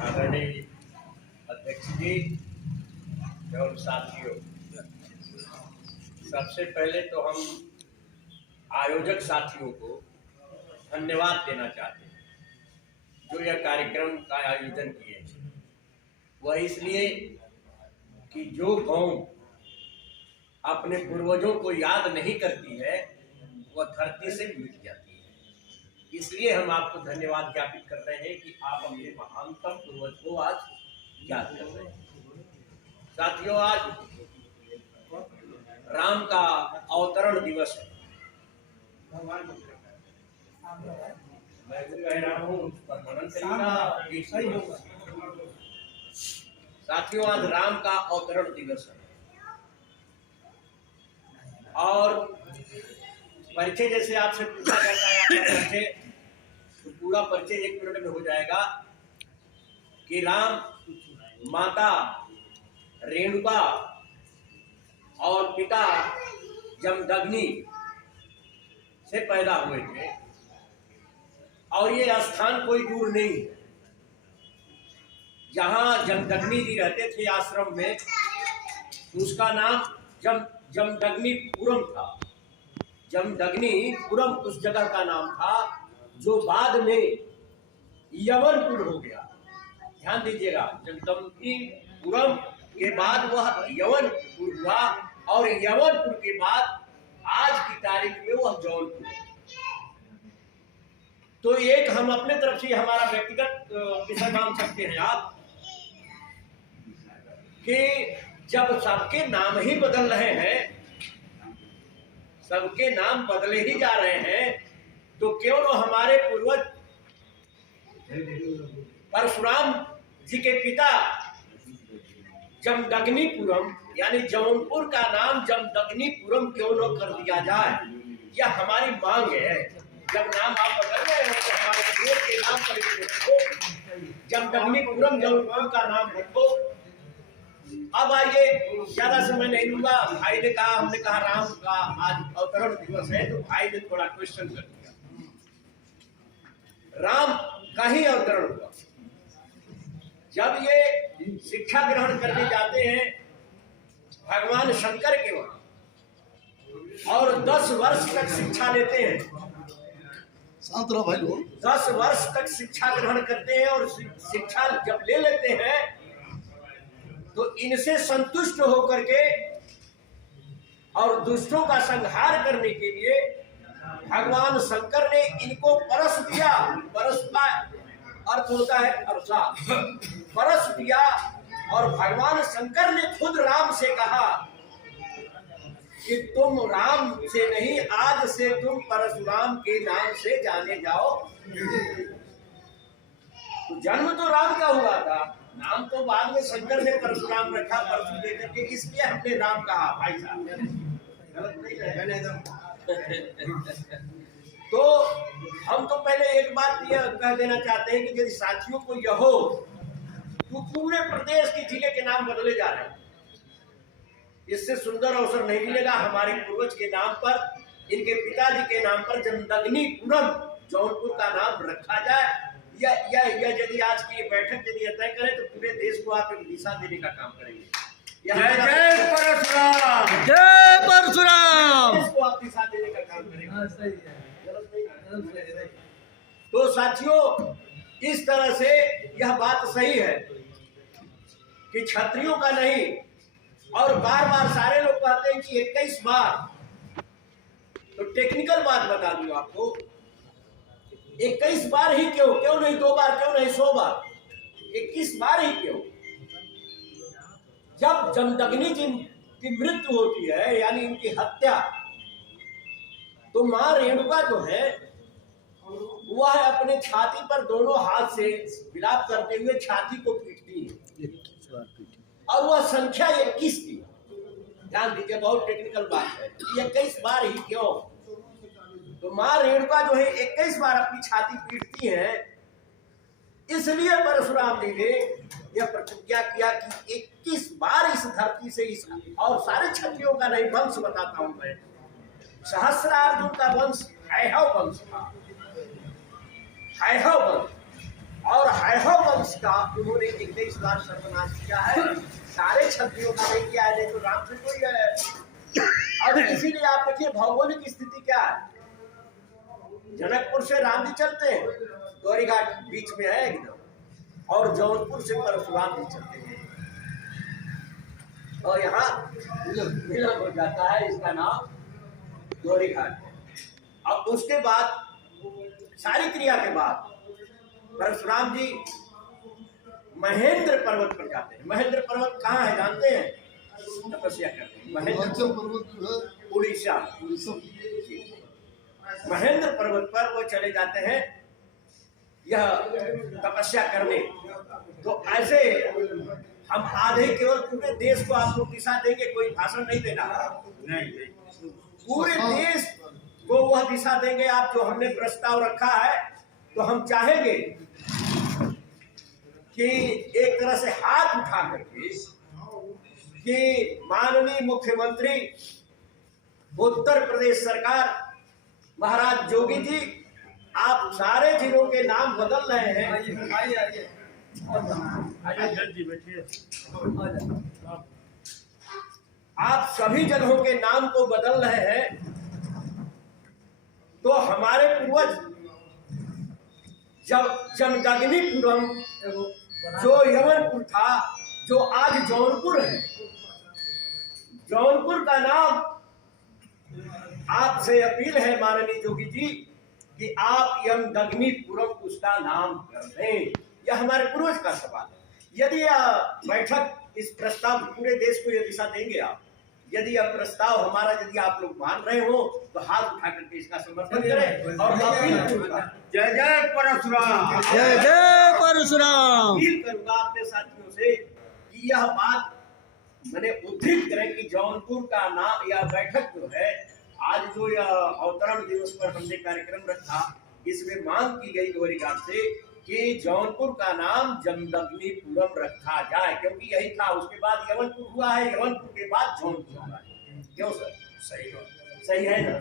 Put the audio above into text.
आदरणीय अध्यक्ष जी एवं साथियों, सबसे पहले तो हम आयोजक साथियों को धन्यवाद देना चाहते हैं जो यह कार्यक्रम का आयोजन किए। वह इसलिए कि जो कौम अपने पूर्वजों को याद नहीं करती है वह धरती से मिट जाती है। इसलिए हम आपको धन्यवाद ज्ञापित कर रहे हैं कि आप अपने महानतम पूर्वज को आज याद कर रहे हैं। साथियों, आज राम का अवतरण दिवस है। मैं कह रहा हूँ उस पर मनन करिएगा। साथियों, आज राम का अवतरण दिवस है और परिचय जैसे आपसे पूछा जाता है आपका परिचय, तो पूरा परिचय 1 मिनट में हो जाएगा कि राम माता रेणुका और पिता जमदग्नि से पैदा हुए थे और ये स्थान कोई दूर नहीं है। जहाँ जमदग्नि जी रहते थे आश्रम में, उसका नाम जमदग्निपुरम था। जमदग्निपुरम उस जगह का नाम था जो बाद में यवनपुर हो गया। ध्यान दीजिएगा, जमदग्निपुरम के बाद वह यवनपुर हुआ और यवनपुर के बाद आज की तारीख में वह जौनपुर। तो एक हम अपने तरफ से हमारा व्यक्तिगत विषय मान सकते हैं आप कि जब सबके नाम ही बदल रहे हैं, सबके नाम बदले ही जा रहे हैं, तो क्यों न हमारे पूर्वज परशुराम जी के पिता जमदग्निपुरम यानी जौनपुर का नाम जमदग्निपुरम क्यों न कर दिया जाए, यह हमारी मांग है। जब नाम आप बदल रहे हैं तो हमारे पूर्वज के नाम पर जमदग्निपुरम जौनपुर का नाम रखो। अब आइए, ज्यादा समय नहीं लूंगा। भाई ने कहा, हमने कहा राम का आज अवतरण दिवस है, तो भाई ने थोड़ा क्वेश्चन कर दिया। राम का ही अवतरण हुआ। जब ये शिक्षा ग्रहण करने जाते हैं भगवान शंकर के वहां और 10 वर्ष तक शिक्षा लेते हैं, 10 वर्ष तक शिक्षा ग्रहण करते हैं और शिक्षा जब ले लेते हैं तो इनसे संतुष्ट होकर के और दुष्टों का संहार करने के लिए भगवान शंकर ने इनको परस दिया। परस का अर्थ होता है परसा, परस दिया और भगवान शंकर ने खुद राम से कहा कि तुम राम से नहीं, आज से तुम परशुराम के नाम से जाने जाओ। तो जन्म तो राम का हुआ था, नाम तो बाद में शंकर ने परशुराम रखा, परशु देकर के, इसलिए हमने राम कहा। भाई साहब गलत नहीं है। तो हम तो पहले एक बात यह कह देना चाहते हैं कि यदि साथियों को यह हो तो पूरे प्रदेश के जिले के नाम बदले जा रहे हैं, इससे सुंदर अवसर नहीं मिलेगा। हमारे पूर्वज के नाम पर, इनके पिताजी के नाम पर जमदग्निपुरम जौनपुर का नाम रखा जाए। यदि आज की बैठक यदि तय करें तो पूरे देश को आप एक दिशा देने का काम करेंगे। जय परशुराम, जय परशुराम। देश को आप दिशा देने का काम करेंगे। सही है, गलत नहीं। तो साथियों, इस तरह से यह बात सही है कि क्षत्रियों का नहीं, और बार बार सारे लोग कहते हैं कि 21 बार, तो टेक्निकल बात बता दूं आपको, 21 बार ही क्यों नहीं 2 बार, क्यों नहीं 100 बार, 21 बार ही क्यों? जब जमदग्नि जी की मृत्यु होती है यानी इनकी हत्या, तो मां रेणुका जो है वह अपने छाती पर दोनों हाथ से विलाप करते हुए छाती को पीटती है और वह संख्या 21 की। ध्यान दीजिए, बहुत टेक्निकल बात है। 21 बार ही क्यों? तो मां रेणुका जो है 21 बार अपनी छाती पीटती है, इसलिए परशुराम जी ने यह प्रतिज्ञा किया कि 21 बार इस धरती से इस, और सारे क्षत्रियों का नहीं वंश बताता हूं मैं, सहस्रार्जुन का वंश हैहव वंश था। हैहव वंश, और हैहव वंश का उन्होंने 21 बार सर्वनाश किया है। सारे क्षत्रियों का नहीं किया है, नहीं तो राम से कोई है। और इसीलिए आप देखिए भौगोलिक स्थिति क्या है। जनकपुर से राम जी चलते हैं, गौरी घाट बीच में है एकदम, और जौनपुर से परशुराम जी चलते हैं, और यहाँ मिलन हो जाता है। इसका नाम गौरी घाट है। अब उसके बाद सारी क्रिया के बाद परशुराम जी महेंद्र पर्वत पर जाते हैं। महेंद्र पर्वत कहाँ है जानते हैं? तपस्या करते हैं। महेंद्र पर्वत उड़ीसा, महेंद्र पर्वत पर वो चले जाते हैं यह तपस्या करने। तो ऐसे हम आधे केवल पूरे देश को आपको दिशा देंगे, कोई भाषण नहीं देना, नहीं, पूरे देश को वह दिशा देंगे आप जो हमने प्रस्ताव रखा है। तो हम चाहेंगे कि एक तरह से हाथ उठा करके कि माननीय मुख्यमंत्री उत्तर प्रदेश सरकार महाराज जोगी जी, आप सारे जिलों के नाम बदल रहे हैं। आइए आप सभी जगहों के नाम को बदल रहे हैं। तो हमारे पूर्वज जब जमदग्निपुरम जो यवनपुर था, जो आज जौनपुर है, जौनपुर का नाम आपसे अपील है माननीय जोगी जी कि आप यमदग्निपुरम उसका नाम कर दें। यह हमारे पूर्वज का सवाल है। यदि यह बैठक, इस प्रस्ताव पूरे देश को यह दिशा देंगे आप, यदि यह प्रस्ताव हमारा यदि आप लोग मान रहे हो तो हाथ उठा करके इसका समर्थन करें और अपील करूंगा। जय जय परशुराम, जय जय परशुराम। अपील करूंगा अपने साथियों से कि यह बात मैंने उद्धृत करें कि जौनपुर का नाम, यह बैठक जो है आज जो यह अवतरण दिवस पर हमने कार्यक्रम रखा, इसमें मांग की गई गौरी घाट से कि जौनपुर का नाम जमदग्निपुरम रखा जाए, क्योंकि यही था। उसके बाद यवनपुर हुआ है, यवनपुर के बाद जौनपुर हुआ है। क्यों सर? सही है ना?